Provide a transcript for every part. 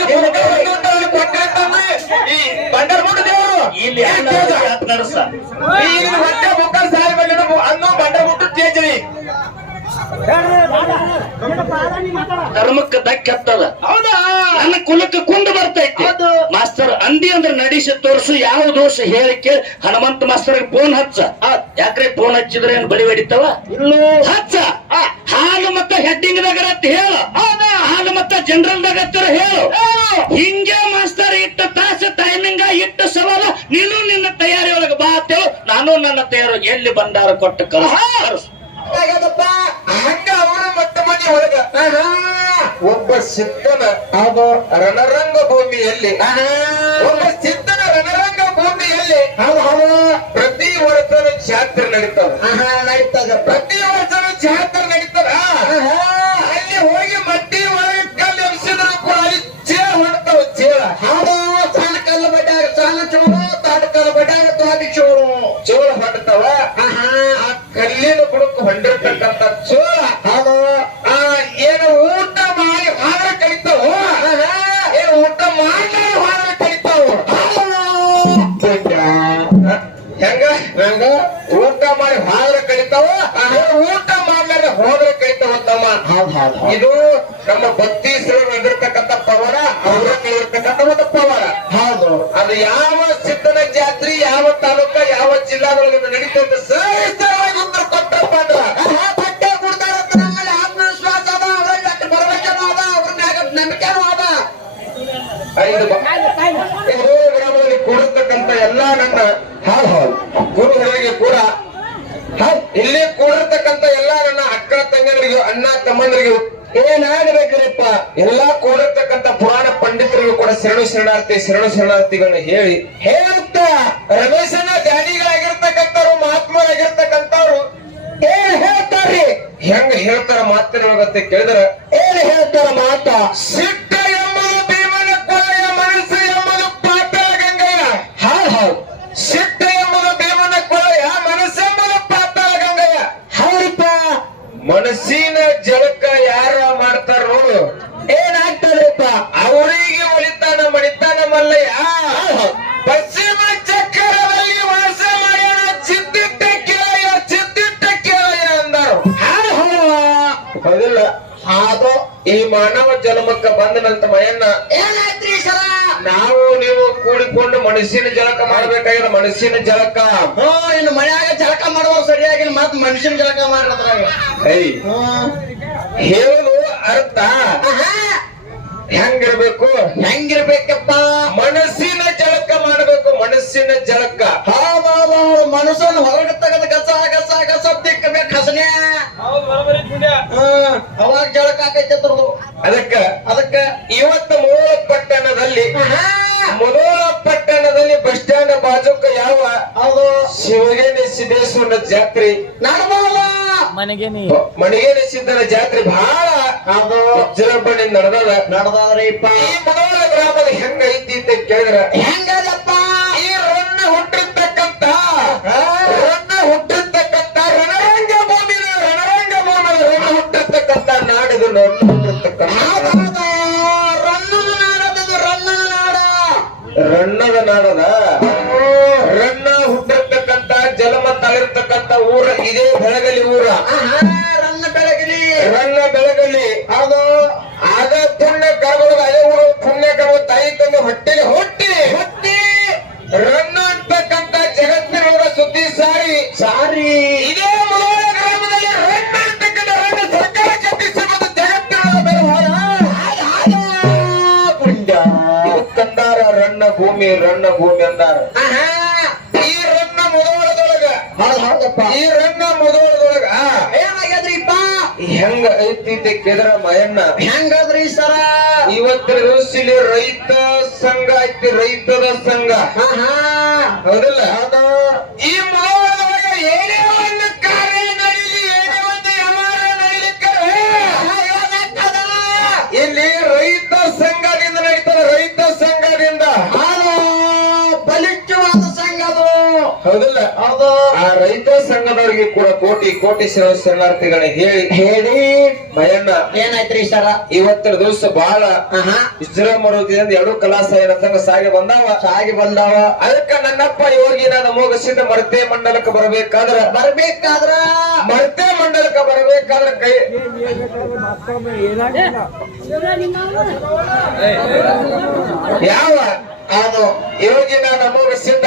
ನಿನಗೆ ಅಂತ ಈ ದೇವರು ಇಲ್ಲಿ? ನಡ್ಸ ಇಲ್ಲಿ. ಹೊಟ್ಟೆ ಅನ್ನೋ ತೇಜರಿ ಧರ್ಮಕ್ಕೆ ದಕ್ಕೆತ್ತದ ನನ್ನ ಕುಲಕ್ಕೆ ಕುಂದು ಬರ್ತೈತಿ. ಮಾಸ್ತರ್ ಅಂದಿ ಅಂದ್ರೆ ನಡಿಸಿ ತೋರಿಸು ಯಾವ ದೋಷ ಹೇಳಿಕೆ ಹನುಮಂತ ಮಾಸ್ತರ್ ಫೋನ್ ಹಚ್ಚ. ಯಾಕ್ರೆ ಫೋನ್ ಹಚ್ಚಿದ್ರೆ ಏನ್ ಬಳಿ ಹೊಡಿತಾವ? ಇಲ್ಲೂ. ಹಚ್ಚ. ಆ, ಹಾಲು ಮತ್ತೆ ಹೆಡ್ಡಿಂಗ್ ದಾಗ ಹೇಳ. ಹೌದಾ ಹಾಲು ಜನರಲ್ ದಾಗ ಹೇಳು. ಹೇಳು. ಹಿಂಗೆ ಮಾಸ್ತರ್ ಇಟ್ಟ ತಾಸ ಟೈಮಿಂಗ ಇಟ್ಟ ಸವಾಲ ನೀನು ನಿನ್ನ ತಯಾರಿ ಒಳಗೆ ಬಾ ಅಂತೇಳು. ನಾನು ನನ್ನ ತಯಾರಿ ಎಲ್ಲಿ ಬಂದಾರ ಕೊಟ್ಟು ಕಳಿಸ್ ಹಂಗ ಅವರ ಮಟ್ಟ ಮನೆ ಒಳಗ. ಒಬ್ಬ ಸಿದ್ಧನ ಅದು ರಣರಂಗ ಭೂಮಿಯಲ್ಲಿ. ಒಬ್ಬ ಸಿದ್ಧನ ರಣರಂಗ ಭೂಮಿಯಲ್ಲಿ ಪ್ರತಿ ವರ್ಷನೂ ಜಾತ್ರೆ ನಡೀತಾವ ಪ್ರತಿ ವರ್ಷನೂ ಜಾತ್ರೆ ಊಟ ಮಾಡಿ ಹಾದ್ರ ಕಳಿತಾವ? ಊಟ ಮಾಡ್ಲಾರ ಹೋದ್ರೆ ಕಳಿತಾವ ತಮ್ಮ ಇದು ನಮ್ಮ ಭಕ್ತೀಶ್ವರ ನಡೆದಿರ್ತಕ್ಕಂಥ ಪವರ ಅವರ ಇರ್ತಕ್ಕಂಥ ಒಂದು ಪವರ. ಹೌದು. ಅದು ಯಾವ ಸಿದ್ಧನ ಜಾತ್ರೆ ಯಾವ ತಾಲೂಕ ಯಾವ ಜಿಲ್ಲಾದೊಳಗೆ ನಡೀತದೆ ಸಹಿತವಾಗಿ ಇಲ್ಲಿ ಕೂಡಿರ್ತಕ್ಕಂತ ಎಲ್ಲಾ ನನ್ನ ಅಕ್ಕ ತಂಗನರಿಗೂ ಅಣ್ಣ ತಮ್ಮಂದರಿಗೂ ಏನಾಗಬೇಕ್ರಿಪ್ಪ? ಎಲ್ಲಾ ಕೂಡಿರ್ತಕ್ಕಂತ ಪುರಾಣ ಪಂಡಿತರಿಗೂ ಕೂಡ ಶರಣು ಶರಣಾರ್ಥಿ, ಶರಣು ಶರಣಾರ್ಥಿಗಳನ್ನ ಹೇಳಿ ಹೇಳುತ್ತ? ರಮೇಶನ ಧ್ಯಾನಿಗಳಾಗಿರ್ತಕ್ಕಂಥವ್ರು, ಮಹಾತ್ಮರಾಗಿರ್ತಕ್ಕಂಥವ್ರು ಏನ್ ಹೇಳ್ತಾರ್ರಿ? ಹೆಂಗ ಹೇಳ್ತಾರ ಮಾತಿನ ಒಳಗತ್ತೆ ಕೇಳಿದ್ರ ಏನ್ ಹೇಳ್ತಾರ ಮಾತ? ಸಿಟ್ಟ ಎಂಬುದು ಭೀಮನ ಕೊಲೆಯ ಮನಸ್ಸು ಎಂಬುದು ಪಾತಾಳ ಗಂಗೆಯ ಹಾಲ್ ಹಾಲ್ ಸಿಟ್ಟ ಮನಸ್ಸಿನ ಜಳಕ ಯಾರ ಮಾಡ್ತಾರ ನೋಡು. ಏನಾಗ್ತದಪ್ಪ? ಅವರಿಗೆ ಒಳಿತಾನ ಮಣಿತಾನ ಮಲ್ಲಯ್ಯ. ಪಶ್ಚಿಮ ಚಕ್ರದಲ್ಲಿ ವಾಸ ಮಾಡ್ಯಾನ ಚಿತ್ತಿಟ್ಟ ಕೇಳಯ್ಯ ಚಿತ್ತಿಟ್ಟ ಕೇಳಯ್ಯ ಅಂದರು. ಹೌದಿಲ್ಲ? ಅದು ಈ ಮಾನವ ಜನ್ಮಕ್ಕ ಬಂದನಂತ ಮಯನ್ನ ಏನಾಯ್ತ್ರಿ ನಾವು ನೀವು ಕೂಡಿಕೊಂಡು ಮನಸ್ಸಿನ ಜಳಕ ಮಾಡ್ಬೇಕಾಗಿಲ್ಲ ಮನಸ್ಸಿನ ಜಳಕ ಇನ್ನು ಮನ್ಯಾಗ ಜಲಕ ಮಾಡುವಾಗ ಸರಿಯಾಗಿ ಮತ್ ಮನುಷ್ಯನ ಜಳಕ ಮಾಡ್ರದ್ರಾಗ ಐ ಹೇಳುದು ಅರ್ಥ. ಹೆಂಗಿರ್ಬೇಕು? ಹೆಂಗಿರ್ಬೇಕಪ್ಪ? ಮನಸ್ಸಿನ ಜಳಕ ಮಾಡ್ಬೇಕು ಮನಸ್ಸಿನ ಜಲಕ. ಮನಸ್ಸನ್ನು ಹೊರಗೆ ತೆಗೆದು ಗಸ ಗಸ ಗಸ ತಿಕ್ಕಬೇಕು ಹಸನೆ ಅವಾಗ ಜಳಕ ಆಕೈತೆ ಅದಕ್ಕ ಅದಕ್ಕ. ಇವತ್ತ ಮೂಲ ಪಟ್ಟಣದಲ್ಲಿ ಮೊದಲ ಬಾಜುಕ ಯಾವ? ಅದು ಶಿವಗೇನೆ ಸಿದ್ದೇಶ್ವರನ ಜಾತ್ರೆ. ನಡ್ದಲ್ಲ ಮಣಿಗೇನೆ ಸಿದ್ದನ ಜಾತ್ರೆ ಬಹಳ ಅದು ವಿಜೃಂಭಣೆ ನಡೆದದ. ನಡ್ದದ್ರಿಪ್ಪ. ಈ ಮೊದಲ ಗ್ರಾಮದ ಹೆಂಗ ಐತಿ ಅಂತ ಕೇಳಿದ್ರ. ಹೆಂಗದಪ್ಪ? ಈ ರನ್ನ ಹುಟ್ಟಿರ್ತಕ್ಕಂತ. ರನ್ನ ಹುಟ್ಟಿರ್ತಕ್ಕಂತ ರಣರಂಗ ಭೂಮಿ ರಣರಂಗ ಭೂಮಿ ರನ್ನ ಹುಟ್ಟಿರ್ತಕ್ಕಂತ ನಾಡಿದು ರನ್ನ ಹುಟ್ಟಿರ್ತಕ್ಕಂತ. ರಣ್ಣದ ರನ್ನದ ನಾಡದು? ಊರ ಇದೇ ಬೆಳಗಲಿ ಊರ. ರನ್ನ ಬೆಳಗಲಿ. ರನ್ನ ಬೆಳಗಲಿ. ಅದು ಆಗ ಪುಣ್ಯ ಕರ್ಗಳು ಅದೇ ಊರು ಪುಣ್ಯ ಕರ್ಗಳು ತಾಯಿ ತಂದು ಹೊಟ್ಟೆ ಹೊಟ್ಟೆ. ಹೊಟ್ಟೆ. ರನ್ನ ಅಂತಕ್ಕಂತ ಜಗತ್ತಿನೊಳಗ ಸುದ್ದಿ ಸಾರಿ. ಸಾರಿ. ಇದೇ ಗ್ರಾಮದಲ್ಲಿ ರನ್ನ ಅಂತಕ್ಕಂಥ ಸರ್ಕಾರ ಜಗತ್ತಿನೊಳಗ ಭೂಮಿ ರನ್ನ ಭೂಮಿ ಅಂದಾರ ಆಹಾ, ಈ ರನ್ನ ಮೊದಲದೊಳಗ ಹೌದ್ ಹೌದಪ್ಪ ಈ ರನ್ನ ಏನಾಗ್ಯದ್ರಿಪ್ಪ ಹೆಂಗ ಐತಿ ಕೆದ್ರ ಮಯಣ್ಣ. ಹೆಂಗದ್ರಿ ಸರ? ಇವತ್ತಿನ ದಿವಸದಲ್ಲಿ ರೈತ ಸಂಘ ಐತಿ ರೈತದ ಸಂಘ. ಹೌದಲ್ಲ ಹೌದಿಲ್ಲ? ಹೌದು. ಈ ಹೌದಲ್ಲ ಏನೇ ಒಂದು ಕಾರ್ಯ ನಡೀಲಿ ಏನೇ ಒಂದು ವ್ಯವಹಾರ ನಡೀಲಿಕ್ಕರೆ ಆಹಾ, ಇಲ್ಲಿ ರೈತ ಸಂಘದಿಂದ ನಡೀತದ ರೈತ ಸಂಘದಿಂದ. ಬಲಿಷ್ಠವಾದ ಸಂಘ ಅದು. ಹೌದಿಲ್ಲ? ರೈತ ಸಂಘದವರಿಗೆ ಕೂಡ ಕೋಟಿ ಕೋಟಿ ಶರಣಾರ್ಥಿಗಳಿಗೆ ಹೇಳಿ ಹೇಳಿ ಭಯಣ್ಣ ಏನಾಯ್ತ್ರಿ ಸರ ಇವತ್ತಿನ ದಿವಸ ಬಹಳ ಆಹಾ ವಿಜೃಂಭಣೆ ಮರುದಿನಿಂದ ಎರಡು ಕಲಾ ಸಂಘ ಸಾಗಿ ಬಂದಾವ ಸಾಗಿ ಬಂದಾವ ಅದಕ್ಕ ನನ್ನಪ್ಪ ಯೋಗಿ ನಾನು ಮೋಗಸಿದ ಮರ್ತೆ ಮಂಡಲಕ್ಕೆ ಬರಬೇಕಾದ್ರ ಬರ್ಬೇಕಾದ್ರ ಮರ್ತೆ ಮಂಡಲಕ್ಕೆ ಬರಬೇಕಾದ್ರ ಕೈ ಯಾವ ಅದು ಯೋಗಿ ನಾನು ಮೋಗಸಿದ್ದ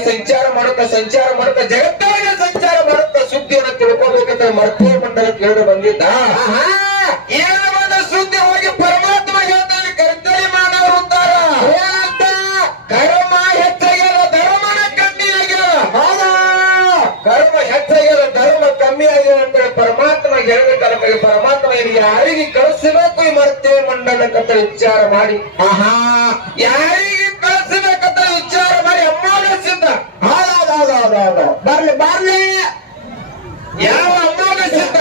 ಸಂಚಾರ ಮಾಡುತ್ತಾ ಸಂಚಾರ ಮಾಡುತ್ತಾ ಜಗತ್ತಾಗ ಸಂಚಾರ ಮಾಡುತ್ತಾ ಸುದ್ದಿಯನ್ನು ತಿಳ್ಕೊಬೇಕಂತ ಮರ್ತೆ ಮಂಡಲ ಕೇಳಿ ಬಂದಿದ್ದ. ಆಹಾ! ಏನು ಬಂದ ಸುದ್ದಿ ಹೋಗಿ ಪರಮಾತ್ಮ ಹೇಳ್ತಾನೆ ಕರ್ತರಿ ಕರ್ಮ ಹೆಚ್ಚಾಗ್ಯದ ಧರ್ಮನ ಕಮ್ಮಿ ಆಗ್ಯದ. ಹೌದಾ? ಕರ್ಮ ಹೆಚ್ಚಾಗ್ಯದ ಧರ್ಮ ಕಮ್ಮಿ ಆಗ್ಯದ ಅಂತೇಳಿ ಪರಮಾತ್ಮ ನಮಗೆ ಪರಮಾತ್ಮ ಯಾರಿಗೆ ಕಳಿಸಬೇಕು ಈ ಮರ್ತೆ ಮಂಡಲಕ್ಕಂತ ವಿಚಾರ ಮಾಡಿ. ಆಹಾ! ಯಾರಿಗೆ ಸಿದ್ಧ ಹೌದೌದೌದೌದು ಬರ್ಲಿ ಬರ್ಲಿ. ಯಾವ ಅಮ್ಮನ ಸಿದ್ಧ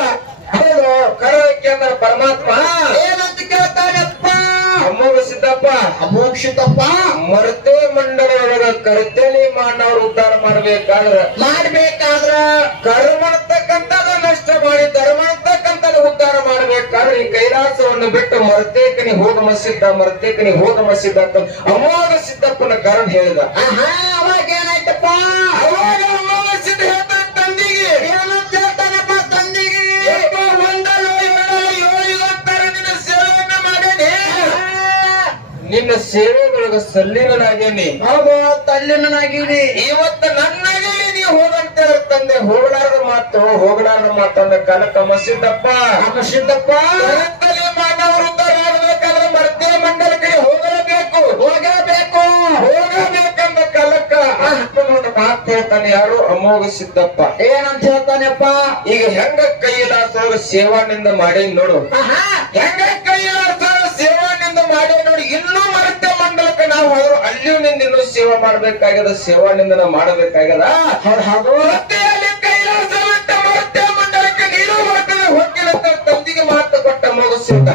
ಹೌದು ಕರೋಕೆ ಅಂದ್ರೆ ಪರಮಾತ್ಮ. ಏನಂತ ಕೇಳ್ತಾನಪ್ಪ? ಅಮ್ಮನ ಸಿದ್ದಪ್ಪ. ಅಮೋಕ್ಷಿತಪ್ಪ ಮರ್ತೆ ಒಳಗ ಕರ್ತಲಿ ಮಾನವರು ಉದ್ಧಾರ ಮಾಡ್ಬೇಕಾದ್ರ ಮಾಡ್ಬೇಕಾದ್ರ ಕರ್ಮ ಅಂತಕ್ಕಂಥದ್ದು ನಷ್ಟ ಮಾಡಿ ಧರ್ಮ ಅಂತಕ್ಕಂಥದ್ದು ಉದ್ಧಾರ ಮಾಡಬೇಕಾದ್ರೆ ಈ ಕೈಲಾಸವನ್ನು ಬಿಟ್ಟು ಮರತೇಕನಿ ಹೋಗ ಮಸಿದ್ದ ಮರತೇಕನಿ ಹೋಗ ಮಸಿದ್ದ ಅಂತ ಅಮೋಘ ಸಿದ್ದಪ್ಪನ ಕಾರಣ ಹೇಳಿದ. ಅವಾಗ ಏನಾಯ್ತಪ್ಪ? ಅವಾಗ ಅಮೋಘ ಸಿದ್ಧ ಹೇಳ್ತಾನೆ ತಂದಿಗೆ ಏನಂತ ಹೇಳ್ತಾನಪ್ಪ ತಂದಿಗೆ ಒಂದಲ್ಲ ಏಳು ನಿನ್ನ ಸೇವೆಯನ್ನ ಮಾಡೇನಿ ನಿನ್ನ ಸೇವೆದೊಳಗ ಸಲ್ಲಿನಾಗೇನಿ ಹೌದು ತಲ್ಲಿನಾಗಿರಿ ಇವತ್ತು ನನ್ನಾಗಿ ನೀ ಹೋಗಂತ ತಂದೆ. ಹೋಗಲಾರದ ಮಾತು ಹೋಗಲಾರದ ಮಾತಂದ ಕನಕ ಮಸಿದ್ದಪ್ಪ. ಮಸಿದ್ದಪ್ಪ. ಆಗಬೇಕಾದ್ರೆ ಮರ್ತೆ ಮಂಡಲ ಕಡೆ ಹೋಗಲೇಬೇಕು. ಹೋಗಬೇಕು ಹೋಗಬೇಕಂದ ಕಲಕ ಮಾತು ಹೇಳ್ತಾನೆ ಯಾರು? ಅಮೋಘ ಸಿದ್ದಪ್ಪ. ಏನಂತ ಹೇಳ್ತಾನೆಪ್ಪ? ಈಗ ಹೆಂಗ ಕೈಲಾಸೊಳಗ ಸೇವಾನಿಂದ ಮಾಡಿ ನೋಡು. ಹಾ ಹೆಂಗ ಕೈಲಾಸೊಳಗ ಸೇವಾನಿಂದ ಮಾಡಿ ನೋಡಿ ಇನ್ನೂ ಮರುತ್ಯ ಮಂಡಲಕ್ಕೆ ನಾವು ಹೋದ್ರು ಅಲ್ಲಿಯೂ ನಿಂದ ಸೇವಾ ಮಾಡ್ಬೇಕಾಗ್ಯದ ಸೇವಾನಿಂದ ನಾವು ಮಾಡಬೇಕಾಗ್ಯದ. ಹೌದು ಹೌದು ಮತ್ತೆ ಅಲ್ಲಿ ಕೈಲಾಸ ಬಿಟ್ಟ ಮರ್ತೆ ಮಂಡಲಕ್ಕೆ ನೀನು ಬರ್ತದೆ ಹೋಗಿರಂತ ತಂದಿಗೆ ಮಾತು ಕೊಟ್ಟ ಮುಗಿಸಿದ್ದ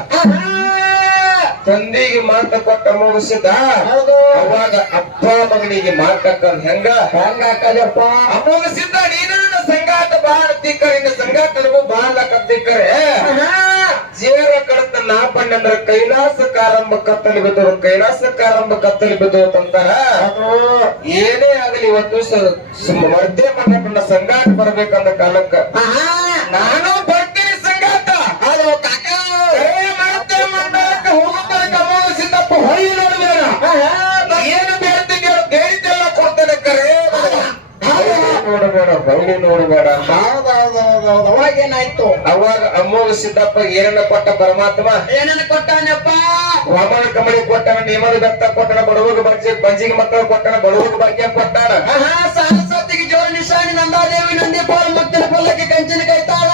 ತಂದಿಗೆ ಮಾತು ಕೊಟ್ಟ ಮುಗಿಸಿದ ಹೌದು. ಅವಾಗ ಅಪ್ಪ ಮಗನಿಗೆ ಮಾತಾಕಂದ್ ಹೆಂಗ? ಹೆಂಗ ಹಾಕದಪ್ಪ ಮುಗಿಸಿದ್ದ ನೀನು ಸಂಗಾತ ಬಾಳ ತಿಕ್ಕರೆ ಸಂಗಾತ ನನಗೂ ಬಾ ಅಲ್ಲಕತ್ತಿಕ್ಕರೆ ಜೇರ ಕಡತ ನಾ ಅಂದ್ರೆ ಕೈಲಾಸ ಕಾರಂಭ ಕತ್ತಲಿ ಬಿದ್ದವರು ಕೈಲಾಸ ಕಾರಂಭ ಕತ್ತಲಿ ಬಿದ್ದವು ಅಂತಾರ ಏನೇ ಆಗಲಿ ಇವತ್ತು ವರ್ಧೆ ಮಾಡ ಮಧ್ಯ ಮಂಡಪನ ಸಂಗಾಟ ಬರ್ಬೇಕಂದ ಕಾಲಕ್ಕ. ನಾನು ಬರ್ತೀನಿ ಸಂಗಾಟ ಅದು ಏನು ಬೇಡ್ತೀನಿ ಕೊಡ್ತೇನೆ ಕರೆ. ನೋಡಬೇಡ ಬೈಲಿ ನೋಡಬೇಡ. ಅವಾಗ ಏನಾಯ್ತು? ಅವಾಗ ಅಮ್ಮೋಗ ಸಿದ್ದಪ್ಪ ಏನನ್ನ ಕೊಟ್ಟ ಪರಮಾತ್ಮ? ಏನನ್ನ ಕೊಟ್ಟಾನಪ್ಪ? ವಾಮನ ಕಮಲಿ ಕೊಟ್ಟನ ನೇಮದ ದತ್ತ ಕೊಟ್ಟನ ಬಡವಗ ಬಂಜಿ ಬಂಜಿಗೆ ಮಕ್ಕಳು ಕೊಟ್ಟನ ಬಡವಗ ಭಾಗ್ಯ ಕೊಟ್ಟಾನ. ಆಹಾ ಸರಸ್ವತಿಗೆ ಜೋರ ನಿಶಾನಿ ನಂದಾದೇವಿ ನಂದಿ ಪಾಲ್ ಮಕ್ಕಳ ಪಲ್ಲಕ್ಕೆ ಕಂಚಿನ ಕೈತಾಳ.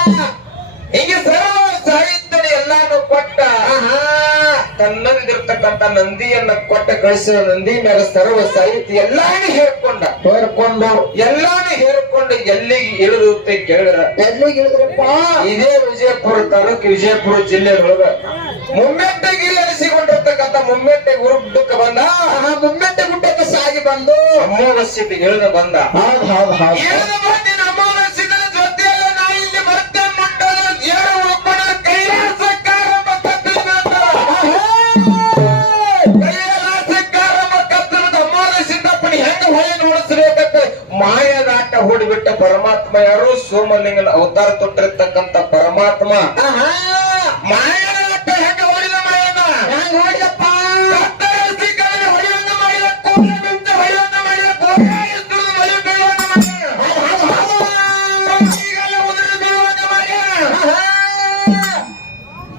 ಹಿಂಗೆ ಸರ್ವ ಸಾಹಿತ್ಯ ಎಲ್ಲಾನು ಕೊಟ್ಟ. ಆಹಾ ತನ್ನಂದಿರ್ತಕ್ಕಂತ ನಂದಿಯನ್ನ ಕೊಟ್ಟ ಕಳಿಸಿದ ನಂದಿ ಮ್ಯಾಗ ಸರ್ವ ಸಾಹಿತ್ಯ ಎಲ್ಲಾನು ಹೇಳ್ಕೊಂಡ. ಹೇರ್ಕೊಂಡು ಎಲ್ಲಾನು ಹೇರ್ಕೊಂಡು ಎಲ್ಲಿಗೆ ಇಳಿದಿರುತ್ತೆ ಕೇಳಿದ್ರ? ಎಲ್ಲಿಗೆ ಇಳಿದ್ರಪ್ಪ? ಇದೇ ವಿಜಯಪುರ ತಾಲೂಕು ವಿಜಯಪುರ ಜಿಲ್ಲೆದೊಳಗ ಮುಮ್ಮೆಟ್ಟೆ ಗಿರಿ ಇಳಿಸಿಕೊಂಡಿರ್ತಕ್ಕಂಥ ಮುಮ್ಮೆಟ್ಟೆ ಗುರುಡ್ಡಕ್ಕೆ ಬಂದ? ಮುಮ್ಮೆಟ್ಟೆ ಗುಡ್ಡಕ್ಕೆ ಸಾಗಿ ಬಂದು? ಅಮ್ಮೋಗ ಸಿದ್ಧ ಇಳಿದು ಬಂದ. ಹೌದ್ ಹೌದ್ ಹೌದ್. ಕೋಲಾಯ ಅವತಾರ ತೊಟ್ಟಿರ್ತಕ್ಕಂತ ಪರಮಾತ್ಮ.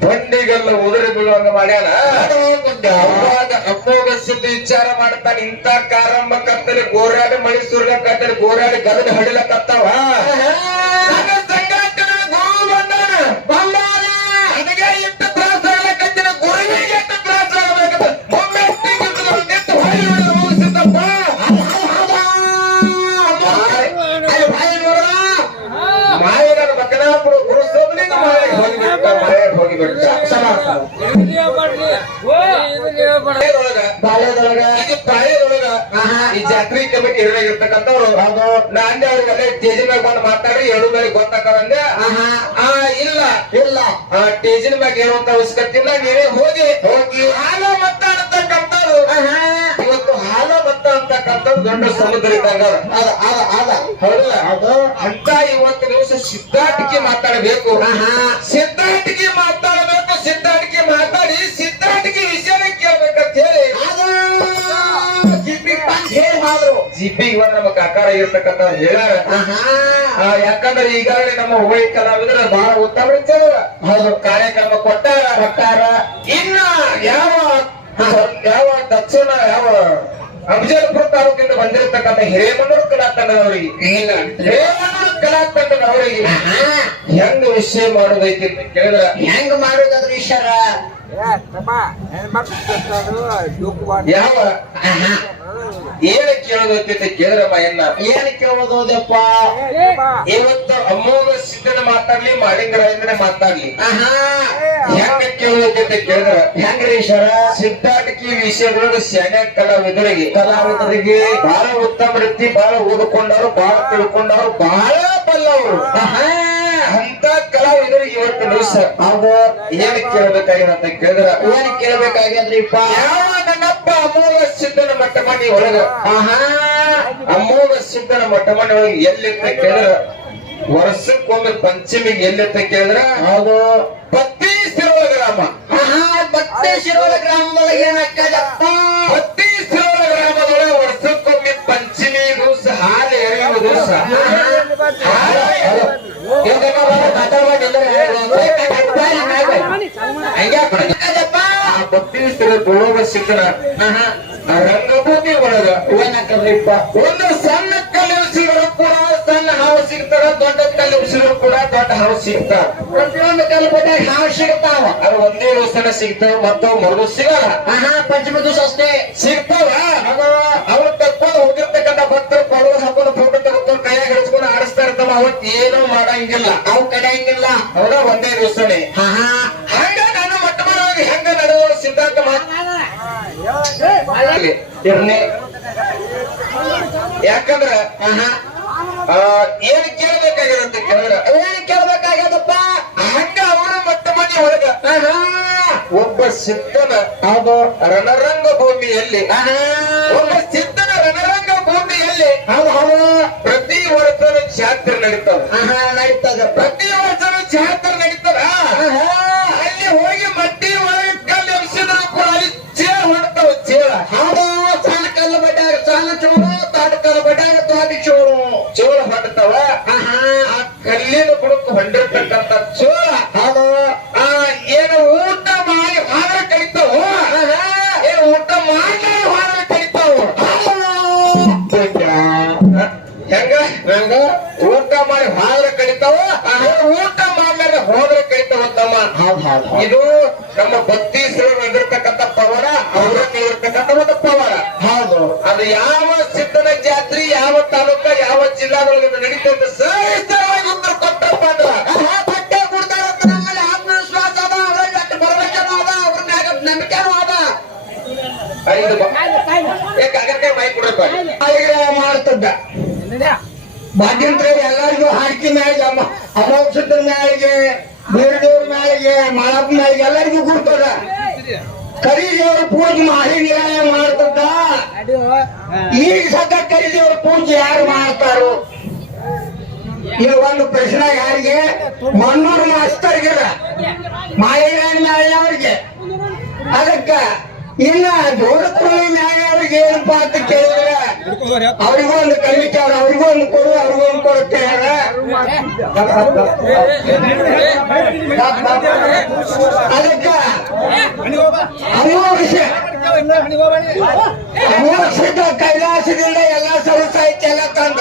ಬಂಡಿಗೆಲ್ಲ ಉದುರಿ ಬೀಳುವಂಗ ಮಾಡ್ಯಾನ ಗುಡ್ಡ ಇದ್ದು ವಿಚಾರ ಮಾಡ್ತಾನೆ. ಇಂತ ಕಾರಂಭ ಕತ್ತಲಿ ಗೋರಾಡಿ ಮಳಿ ಸುರ್ಲ ಕತ್ತಲಿ ಗೋರಾಡಿ ಗದಗ ಹಡಿಲಕತ್ತಾವ. ಬಾಳೆದೊಳಗ ಈ ಜಾತ್ರೆ ಕಮಿಟಿ ಹಿರಿಯಾಗಿರ್ತಕ್ಕಂಥವ್ರು ನಾಂದೆ ಅವ್ರಿಗೆಲ್ಲ ಟೇಜಿನ ಮ್ಯಾಗ ಬಂದು ಮಾತಾಡ್ರಿ ಎರಡು ಮೇಲೆ ಗೊತ್ತಾಕಂದೆ ಆ ಇಲ್ಲ ಇಲ್ಲ ಆ ಟೇಜಿನ ಮ್ಯಾಗ ಇರುವಂತ ಅವಶ್ಯಕತೆ ನೀವೇ ಹೋಗಿ ಹೋಗಿ ಹಾಲ ಮತ್ತ ಅಂತಕ್ಕಂಥವ್ರು ಇವತ್ತು ಹಾಲ ಮತ್ತ ಅಂತಕ್ಕಂಥವ್ರು ದೊಡ್ಡ ಸಮುದ್ರ ಇದ್ದಂಗ ಅದ ಅದ ಅದ ಹೌದಲ್ಲ ಅದು ಅಂತ ಇವತ್ತು ದಿವಸ ಸಿದ್ಧಾಟಿಕೆ ಮಾತಾಡಬೇಕು ಸಿದ್ಧಾಟಿಕೆ ಮಾತಾಡಬೇಕು. ಸಿದ್ಧಾಟಿಕೆ ಮಾತಾಡಿ ಸಿದ್ಧಾಟಿಕೆ ವಿಷಯನ ಕೇಳ್ಬೇಕಂತ ಹೇಳಿ ಜಿಪಿಗ್ ಬಂದ್ ಹೇಳಿ ಮಾದ್ರು. ಜಿಪಿ ಇವಾಗ ನಮ್ಮ ಕಾಕಾರ ಇರ್ತಕ್ಕಂಥ ಹೇಳ್ಯಾರ. ಆ, ಯಾಕಂದ್ರೆ ಈಗಾಗಲೇ ನಮ್ಮ ಹುಬ್ಬಳ್ಳಿ ಕಲಾವಿದ್ರ ಬಹಳ ಉತ್ತಮ ಹೌದು. ಕಾರ್ಯಕ್ರಮ ಕೊಟ್ಟಾರ. ಕೊಟ್ಟಾರ. ಇನ್ನ ಯಾವ ಯಾವ ದಕ್ಷಿಣ ಯಾವ ಅಫಜಲ್ಪುರ ತಾಲೂಕಿಂದ ಬಂದಿರತಕ್ಕಂಥ ಹಿರೇಮನೂರು ಕಲಾ ತಂಡದವರಿಗೆ ಹಿರೇಮಣ್ಣೂರು ಕಲಾ ತಂಡದವರಿಗೆ ಹೆಂಗ್ ವಿಷಯ ಮಾಡೋದೈತಿ ಅಂತ ಕೇಳಿದ್ರ? ಹೆಂಗ್ ಮಾಡುದಾದ್ರ ಈಶ್ವರ? ಯಾವ? ಏನ ಕೇಳೋದೈತಿ ಅಂತ ಕೇಳಿದ್ರಮ್ಮ ಎನ್ನ ಏನ್ ಕೇಳೋದಪ್ಪ ಇವತ್ತು ಅಮ್ಮೋಗ ಸಿದ್ಧನ ಮಾತಾಡ್ಲಿ ಮಾಳಿಂಗರಾಯಂದ್ರೆ ಮಾತಾಡ್ಲಿ. ಹೆಂಗ ಕೇಳೋದೈತಿ ಅಂತ ಕೇಳಿದ್ರ ಹೆಂಗ್ರಿ ಸರ ಸಿದ್ಧಾಟಕಿ ವಿಷಯಗಳು ಶಾಣೆ ಕಲಾವಿದರಿಗೆ ಕಲಾವಿದರಿಗೆ ಬಹಳ ಉತ್ತಮ ರೀತಿ ಬಹಳ ಓದಿಕೊಂಡವ್ರು ಬಹಳ ತಿಳ್ಕೊಂಡವ್ರು ಬಹಳ ಬಲ್ಲವರು. ಅಂತ ಕಲಾವಿದರಿಗೆ ಇವತ್ತು ದಿವಸ ಅದು ಏನ್ ಕೇಳ್ಬೇಕಾಗಿರಂತ ಅಂತ ಕೇಳಿದ್ರ ಏನ್ ಕೇಳ್ಬೇಕಾಗ್ಯದ್ರಿಪ್ಪ ನನ್ನಪ್ಪ ಅಮೋಘ ಸಿದ್ಧನ ಮಟ್ಟ ಮನಿ ಒಳಗ ಆಹಾ. ಅಮೋಘ ಸಿದ್ಧನ ಮಟ್ಟ ಮನಿ ಒಳಗೆ ಎಲ್ಲಿಂತ ಕೇಳಿದ್ರ ವರ್ಷಕ್ಕೊಮ್ಮೆ ಪಂಚಮಿಗೆ ಎಲ್ಲಿಂತ ಕೇಳಿದ್ರ ಹೌದು. ಬಟ್ಟೆ ಶಿರೋಳ ಗ್ರಾಮದೊಳಗೆ ಏನಕ್ಕದಪ್ಪ ಪತ್ತಿ ಶಿರೋಳ ಗ್ರಾಮದೊಳಗೆ ವರ್ಷಕ್ಕೊಮ್ಮೆ ಪಂಚಮಿ ದಿವಸ ಹಾಲು ಎರೆಯುವ ದಿವಸ. ಆ ರಂಗಭೂಮಿ ಒಳಗ. ಏನಕ್ಕದ್ರಿಪ್ಪ ಒಂದು ಸಣ್ಣ ಕಲ್ಲು ಸಿಗ್ತಾರ ದೊಡ್ಡ ಉಸಿರು ಕೂಡ ದೊಡ್ಡ ಹಾವು ಸಿಗ್ತಾವ ಪ್ರತಿಯೊಂದು ಕಲ್ಪನೆ ಹಾವು ಸಿಗ್ತಾವ. ಅದು ಒಂದೇ ದಿವಸನ ಸಿಗ್ತಾವ ಮತ್ತು ಮರುಗು ಸಿಗಲ್ಲ. ಆಹಾ ಪಂಚಮ ದಿವಸ ಅಷ್ಟೇ. ಸಿಗ್ತಾವ. ಅವ್ರು ತಕ್ಕೊಂಡು ಹೋಗಿರ್ತಕ್ಕಂಥ ಭಕ್ತರು ಕೊಡುವ ಹಾಕೊಂಡು ಫೋಟೋ ತಗೊಂಡು ಕೈಯಾಗ ಹಿಡಿಸ್ಕೊಂಡು ಆಡಿಸ್ತಾ ಇರ್ತಾವ. ಅವತ್ ಏನು ಮಾಡಂಗಿಲ್ಲ. ಅವು ಕಡೆಯಂಗಿಲ್ಲ. ಹೌದಾ? ಒಂದೇ ದಿವಸನೇ ಆಹಾ. ಹಂಗ ನಾನು ಮಟ್ಟ ಹೆಂಗ ನಡೆದ ಸಿದ್ಧಾಂತ ಇರ್ಲಿ. ಯಾಕಂದ್ರ ಆಹಾ. ಏನ್ ಕೇಳ್ಬೇಕಾಗಿದೆ ಅಂತ ಕೇಳಿದ್ರ ಏನ್ ಕೇಳ್ಬೇಕಾಗ್ಯದಪ್ಪ ಹಂಗ ಅವರ ಮೊಟ್ಟ ಮನೆ ಒಳಗ. ಒಬ್ಬ ಸಿದ್ಧನ ಹೌದು ರಣರಂಗ ಭೂಮಿಯಲ್ಲಿ. ಒಬ್ಬ ಸಿದ್ಧನ ರಣರಂಗ ಭೂಮಿಯಲ್ಲಿ ಪ್ರತಿ ವರ್ಷದ ಜಾತ್ರೆ ನಡೀತಾವ. ಆಹಾ ನಡೀತದಪ್ಪ ಪ್ರತಿ ವರ್ಷದ ಜಾತ್ರೆ ನಡೀತಾರ ಚೋಳ ಆ ಕಲ್ಲಿನ ಬುಡಕ್ ಹೊಂಡಿರ್ತಕ್ಕಂಥ ಚೋಳ. ಅದು ಆ ಏನು ಊಟ ಮಾಡಿ ಹಾದ್ರ ಕಡಿತಾವ? ಏನು ಊಟ ಮಾಡಿ ಹಾದ್ರ ಕಡಿತಾವ? ಹೆಂಗ? ಹೆಂಗ? ಊಟ ಮಾಡಿ ಹಾದ್ರ ಕಡಿತಾವ? ಊಟ ಮಾಡ್ಮೇಲೆ ಹೋದ್ರೆ ಕಡಿತಾವ ಹೌದು ಇದು ನಮ್ಮ ಬತ್ತೀಸರು ಇರ್ತಕ್ಕಂಥ ಪವರ ಅವ್ರ ಇರ್ತಕ್ಕಂಥ ಒಂದು ಪವರ. ಹೌದು. ಅದು ಯಾವ ಯಾವ ತಾಲೂಕ ಯಾವ ಜಿಲ್ಲಾದೊಳಗೆ ನಡೀತದೆ ಸಹಿತವಾಗಿ ಉತ್ತರ ಕೊಟ್ಟಪ್ಪ ಅಂದ್ರ ಆಹಾ ಬಟ್ಟೆ ಕೊಡ್ತಾರಂತ ನಮ್ಮಲ್ಲಿ ಆತ್ಮವಿಶ್ವಾಸ ಅದ ಅವ್ರಲ್ಲಿ ಅಷ್ಟು ಭರವಸೆನೂ ಅದ ಅವ್ರ ಮ್ಯಾಗ ನಂಬಿಕೆನೂ ಅದ. ಐದು ಬ- ಏ ಕಾಗಕ್ಕೆ ಮೈ ಕೊಡಪ್ಪ ಈಗ ಮಾಡ್ತದ್ದ. ಭಾಗ್ಯಂತ್ರ ಎಲ್ಲರಿಗೂ ಹಾಕಿ ಮ್ಯಾಲಿಗೆ ಅಮ್ಮ ಅಮೋಕ್ಷದ ಮ್ಯಾಲಿಗೆ ಬೀರದೇವ್ರ ಮ್ಯಾಲಿಗೆ ಮಾಳಪ್ಪ ಮ್ಯಾಲಿಗೆ ಎಲ್ಲರಿಗೂ ಗುರ್ತದ ಕರಿದೇವ್ರ ಪೂಜೆ ಮಾಡಿ ನಿರಾಯ ಮಾಡ್ತದ ಈಗ ಸದ್ಯ ಕರಿದೇವ್ರ ಪೂಜೆ ಯಾರು ಮಾಡ್ತಾರೋ? ಇದು ಒಂದು ಪ್ರಶ್ನೆ ಯಾರಿಗೆ? ಮಣ್ಣೂರು ಮಾಸ್ತರ್ಗಿರ ಮಾಳಿರಾಯಣ ಅವರಿಗೆ. ಅದಕ್ಕ ಇನ್ನ ಜೋಡಕುಳಿ ಮ್ಯಾಲಿನವ್ರಿಗೆ ಏನಪ್ಪಾ ಅಂತ ಕೇಳಿದ್ರೆ ಅವ್ರಿಗೂ ಒಂದು ಕಮಿಟಿ ಅವ್ರ ಅವ್ರಿಗೂ ಒಂದು ಕೊಡು ಅವ್ರಿಗೂ ಒಂದು ಕೊಡುತ್ತೆ ಅದಕ್ಕ ಅಮೋಘ ಅಮೋಕ್ಷದ ಕೈಲಾಸದಿಂದ ಎಲ್ಲ ಸರ್ವ ಸಾಹಿತ್ಯ ಎಲ್ಲ ತಂದ